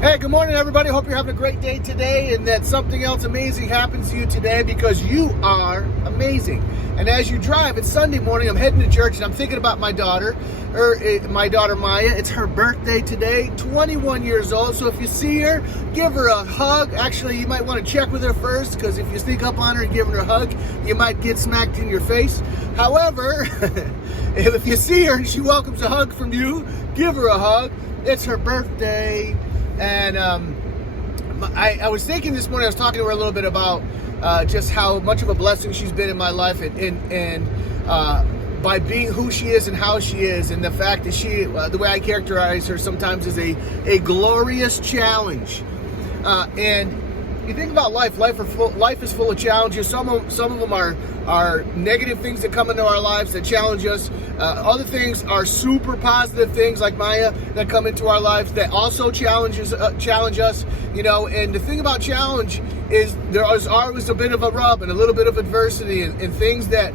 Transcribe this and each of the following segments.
Hey, good morning, everybody. Hope you're having a great day today and that something else amazing happens to you today because you are amazing. And as you drive, it's Sunday morning. I'm heading to church and I'm thinking about my daughter, Maya. It's her birthday today, 21 years old. So if you see her, give her a hug. Actually, you might want to check with her first because if you sneak up on her and give her a hug, you might get smacked in your face. However, if you see her and she welcomes a hug from you, give her a hug. It's her birthday. And I was thinking this morning, I was talking to her a little bit about just how much of a blessing she's been in my life and by being who she is and how she is, and the fact that she, the way I characterize her sometimes is a glorious challenge. And you think about life is full of challenges. Some of them are negative things that come into our lives that challenge us. Other things are super positive things like Maya that come into our lives that also challenge us, you know. And the thing about challenge is there is always a bit of a rub and a little bit of adversity and things that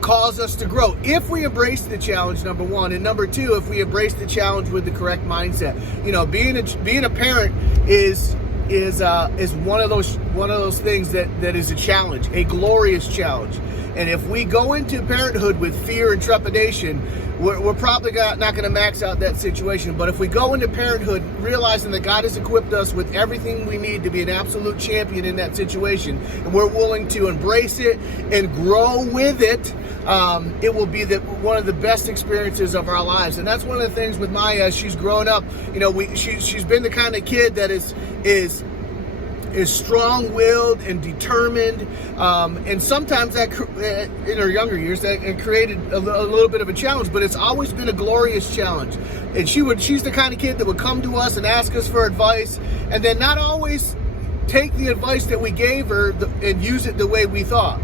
cause us to grow if we embrace the challenge, number one, and number two, if we embrace the challenge with the correct mindset. You know, being a parent is one of those things that is a challenge, a glorious challenge. And if we go into parenthood with fear and trepidation, we're probably not going to max out that situation. But if we go into parenthood realizing that God has equipped us with everything we need to be an absolute champion in that situation, and we're willing to embrace it and grow with it, it will be one of the best experiences of our lives. And that's one of the things with Maya as she's grown up. You know, she's been the kind of kid that is strong-willed and determined, and sometimes that in her younger years that created a little bit of a challenge, but it's always been a glorious challenge. And she's the kind of kid that would come to us and ask us for advice, and then not always take the advice that we gave her and use it the way we thought.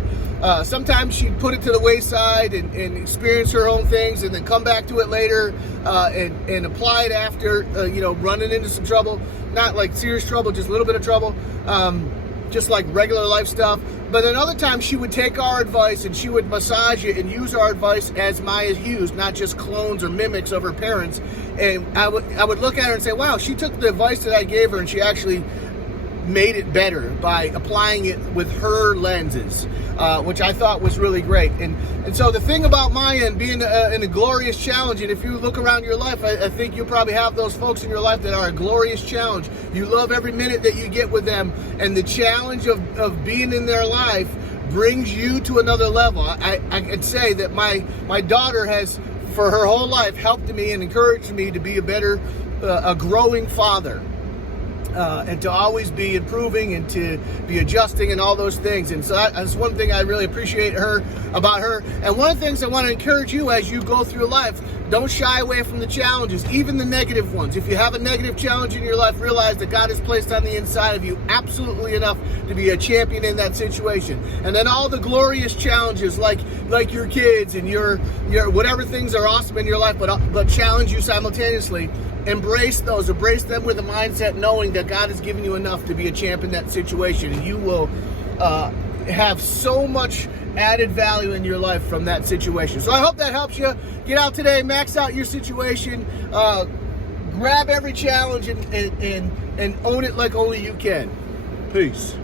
Sometimes she'd put it to the wayside and experience her own things and then come back to it later and apply it after, running into some trouble. Not like serious trouble, just a little bit of trouble, just like regular life stuff. But then other times she would take our advice and she would massage it and use our advice as Maya's used, not just clones or mimics of her parents. And I would look at her and say, wow, she took the advice that I gave her and she actually made it better by applying it with her lenses, which I thought was really great. And so the thing about Maya and being in a glorious challenge, and if you look around your life, I think you'll probably have those folks in your life that are a glorious challenge. You love every minute that you get with them, and the challenge of being in their life brings you to another level. I could say that my daughter has, for her whole life, helped me and encouraged me to be a growing father. And to always be improving and to be adjusting and all those things. And so that's one thing I really appreciate about her. And one of the things I want to encourage you as you go through life, don't shy away from the challenges, even the negative ones. If you have a negative challenge in your life, realize that God has placed on the inside of you absolutely enough to be a champion in that situation. And then all the glorious challenges like your kids and your whatever things are awesome in your life, but challenge you simultaneously. Embrace those. Embrace them with a mindset knowing that God has given you enough to be a champ in that situation. And you will have so much added value in your life from that situation. So I hope that helps you. Get out today, max out your situation, grab every challenge and own it like only you can. Peace.